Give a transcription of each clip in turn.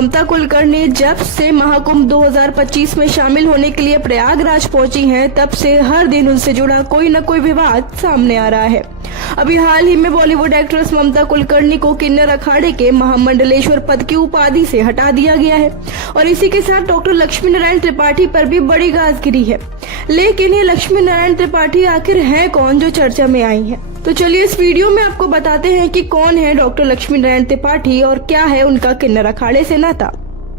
ममता कुलकर्णी जब से महाकुंभ 2025 में शामिल होने के लिए प्रयागराज पहुंची हैं, तब से हर दिन उनसे जुड़ा कोई न कोई विवाद सामने आ रहा है। अभी हाल ही में बॉलीवुड एक्ट्रेस ममता कुलकर्णी को किन्नर अखाड़े के महामंडलेश्वर पद की उपाधि से हटा दिया गया है और इसी के साथ डॉक्टर लक्ष्मी नारायण त्रिपाठी पर भी बड़ी गाज गिरी है। लेकिन ये लक्ष्मी नारायण त्रिपाठी आखिर है कौन जो चर्चा में आई है? तो चलिए इस वीडियो में आपको बताते हैं कि कौन है डॉक्टर लक्ष्मी नारायण त्रिपाठी और क्या है उनका किन्नर अखाड़े से नाता।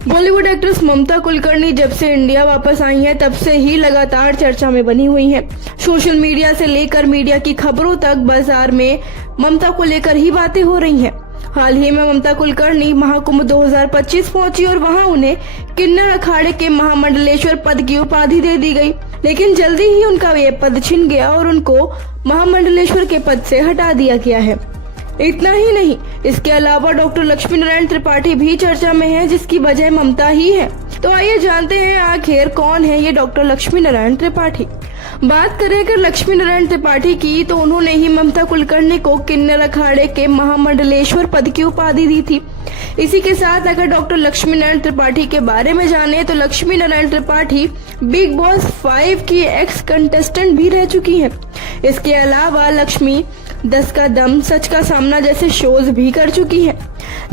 बॉलीवुड एक्ट्रेस ममता कुलकर्णी जब से इंडिया वापस आई हैं, तब से ही लगातार चर्चा में बनी हुई हैं। सोशल मीडिया से लेकर मीडिया की खबरों तक बाजार में ममता को लेकर ही बातें हो रही हैं। हाल ही में ममता कुलकर्णी महाकुंभ 2025 पहुंची और वहां उन्हें किन्नर अखाड़े के महामंडलेश्वर पद की उपाधि दे दी गई, लेकिन जल्दी ही उनका ये पद छिन गया और उनको महामंडलेश्वर के पद से हटा दिया गया है। इतना ही नहीं, इसके अलावा डॉक्टर लक्ष्मी नारायण त्रिपाठी भी चर्चा में है, जिसकी वजह ममता ही है। तो आइए जानते हैं आखिर कौन है ये डॉक्टर लक्ष्मी नारायण त्रिपाठी। बात करें अगर लक्ष्मी नारायण त्रिपाठी की, तो उन्होंने ही ममता कुलकर्णी को किन्नर अखाड़े के महामंडलेश्वर पद की उपाधि दी थी। इसी के साथ अगर डॉक्टर लक्ष्मी नारायण त्रिपाठी के बारे में जाने तो लक्ष्मी नारायण त्रिपाठी बिग बॉस 5 की एक्स कंटेस्टेंट भी रह चुकी हैं। इसके अलावा लक्ष्मी 10 का दम, सच का सामना जैसे शोज भी कर चुकी है।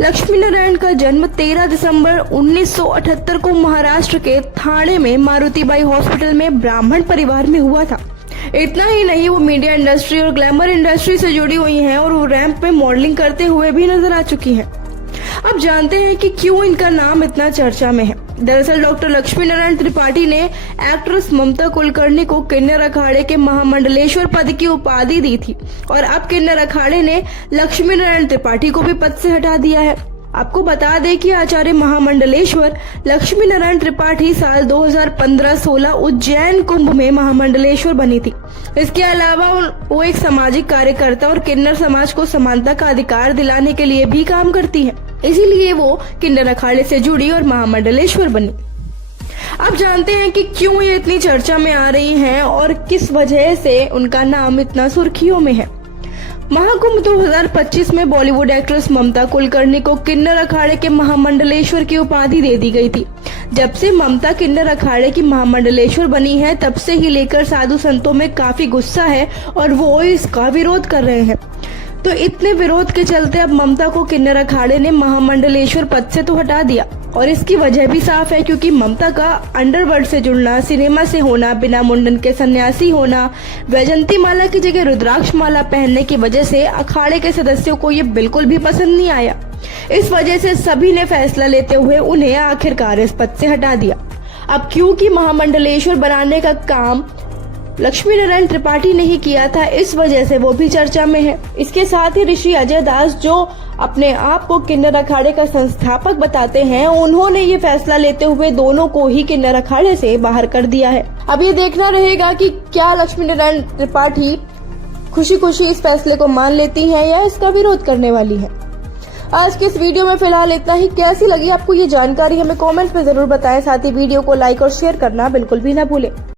लक्ष्मी नारायण का जन्म 13 दिसंबर 1978 को महाराष्ट्र के ठाणे में मारुतिबाई हॉस्पिटल में ब्राह्मण परिवार में हुआ था। इतना ही नहीं, वो मीडिया इंडस्ट्री और ग्लैमर इंडस्ट्री से जुड़ी हुई हैं और वो रैंप पे मॉडलिंग करते हुए भी नजर आ चुकी हैं। अब जानते हैं कि क्यों इनका नाम इतना चर्चा में है। दरअसल डॉक्टर लक्ष्मी नारायण त्रिपाठी ने एक्ट्रेस ममता कुलकर्णी को किन्नर अखाड़े के महामंडलेश्वर पद की उपाधि दी थी और अब किन्नर अखाड़े ने लक्ष्मी नारायण त्रिपाठी को भी पद से हटा दिया है। आपको बता दें कि आचार्य महामंडलेश्वर लक्ष्मी नारायण त्रिपाठी साल 2015-16 उज्जैन कुंभ में महामंडलेश्वर बनी थी। इसके अलावा वो एक सामाजिक कार्यकर्ता और किन्नर समाज को समानता का अधिकार दिलाने के लिए भी काम करती है, इसीलिए वो किन्नर अखाड़े से जुड़ी और महामंडलेश्वर बनी। अब जानते हैं कि क्यों ये इतनी चर्चा में आ रही हैं और किस वजह से उनका नाम इतना सुर्खियों में है। महाकुंभ 2025 में बॉलीवुड एक्ट्रेस ममता कुलकर्णी को किन्नर अखाड़े के महामंडलेश्वर की उपाधि दे दी गई थी। जब से ममता किन्नर अखाड़े की महामंडलेश्वर बनी है, तब से ही लेकर साधु संतों में काफी गुस्सा है और वो इसका विरोध कर रहे हैं। तो इतने विरोध के चलते अब ममता को किन्नर अखाड़े ने महामंडलेश्वर पद से तो हटा दिया और इसकी वजह भी साफ है, क्योंकि ममता का अंडरवर्ल्ड से जुड़ना, सिनेमा से होना, बिना मुंडन के सन्यासी होना, वैजंती माला की जगह रुद्राक्ष माला पहनने की वजह से अखाड़े के सदस्यों को ये बिल्कुल भी पसंद नहीं आया। इस वजह से सभी ने फैसला लेते हुए उन्हें आखिरकार इस पद से हटा दिया। अब क्योंकि महामंडलेश्वर बनाने का काम लक्ष्मी नारायण त्रिपाठी ने ही किया था, इस वजह से वो भी चर्चा में है। इसके साथ ही ऋषि अजय दास, जो अपने आप को किन्नर अखाड़े का संस्थापक बताते हैं, उन्होंने ये फैसला लेते हुए दोनों को ही किन्नर अखाड़े से बाहर कर दिया है। अब ये देखना रहेगा कि क्या लक्ष्मी नारायण त्रिपाठी खुशी खुशी इस फैसले को मान लेती हैं या इसका विरोध करने वाली है। आज के इस वीडियो में फिलहाल इतना ही। कैसी लगी आपको ये जानकारी हमें कमेंट्स में जरूर बताएं। साथ ही वीडियो को लाइक और शेयर करना बिल्कुल भी ना भूलें।